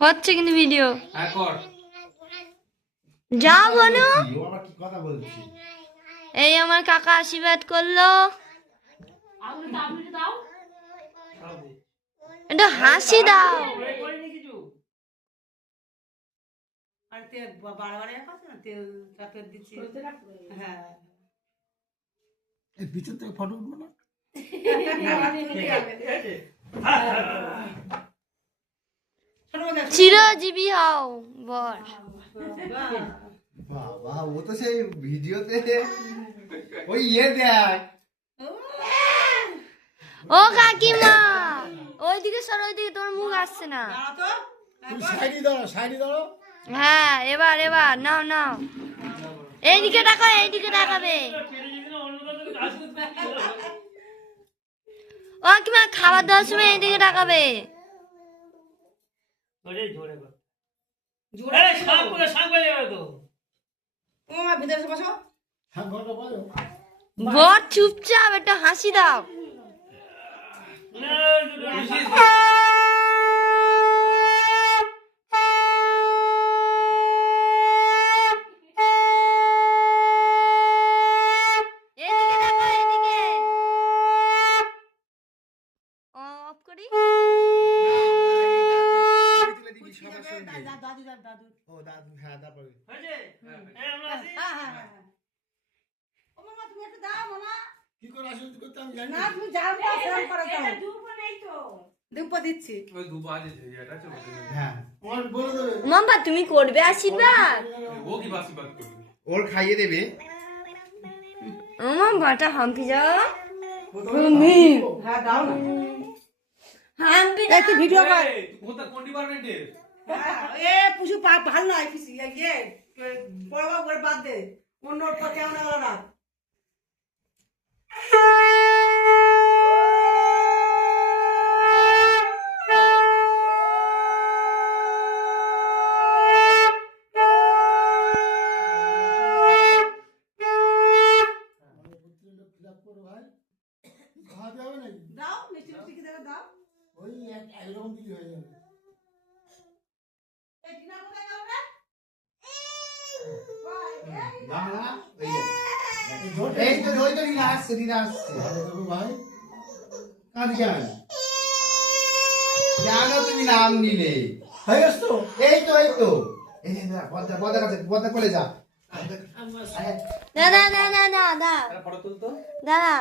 হচ্ছে কিন্তু ভিডিও হ্যাঁ কর। যা বলো। ও আবার কি কথা বলছি? এই আমার কাকা আশীর্বাদ করলো, একটু হাসি দাও। আর তেল বারবার আছে না, তেল তেল দিচ্ছি। হ্যাঁ এই পিছন থেকে ফটো উঠবো না? চিরজীবী হও বর। বাবা ও তো সেই ভিডিওতে ওই ইয়ে দেখ। ও কাকিমা ওইদিকে সর, ওইদিকে তোমার মুখ আসছে না। তুমি সাইডে দাঁড়াও, সাইডে দাঁড়াও। হ্যাঁ এবার এবার নাও নাও, এইদিকে তাকাও, এইদিকে তাকাবে। ও কাকিমা খাবার দেওয়ার সময় এইদিকে তাকাবে। ভিতরে বসো। হ্যাঁ ঘরটা বলো। বর চুপচাপ একটা হাসি দাও। এদিকে তাকাও, এদিকে। অফ করি। দাদু দাদু। ও দাদু, হ্যাঁ তারপরে ও মামা তুমি একটু দাও মামা। কি করে আসলে করতে আমি জানি না না। তুমি যাও না, ফোন করো দাও। ধূপ দিচ্ছি। ওই দুটো আছে এটা চলে। হ্যাঁ ওর বলে দেবে। মাম্পা তুমি করবে আশীর্বাদ? ও কি বাসিবাদ করবে? ওর খাইয়ে দেবে। ও মাম্পাটা হাম্পি যাও। হ্যাঁ দাও না। হাম্পি এই তুই ভিডিও কর। এই, তুই কোন ডিপার্টমেন্টের? এ পুষু ভালো নয় পিসি ইয়ে পড়াবা করে বাদ দে, অন্য পথে আমরা হলো না। খাওয়াতে হবে নাকি? দাও মিষ্টি মিষ্টি কি দেবে দাও। ওই একরকম দিলে হয়ে যাবে। এই টিনা কোথায় গেল রে? না না এই তো ওই তো দিনা আসছে, দিনা আসছে। ভালো থাকো ভাই। কাঁদি কেন? জানো তুমি নাম নিলে হয়ে গেছ তো? এই তো এই তো এই যে না পর্দা পর্দা কাছে পর্দা করে যা। দাদা দাদা দাদা ফটো তুলতো। দাদা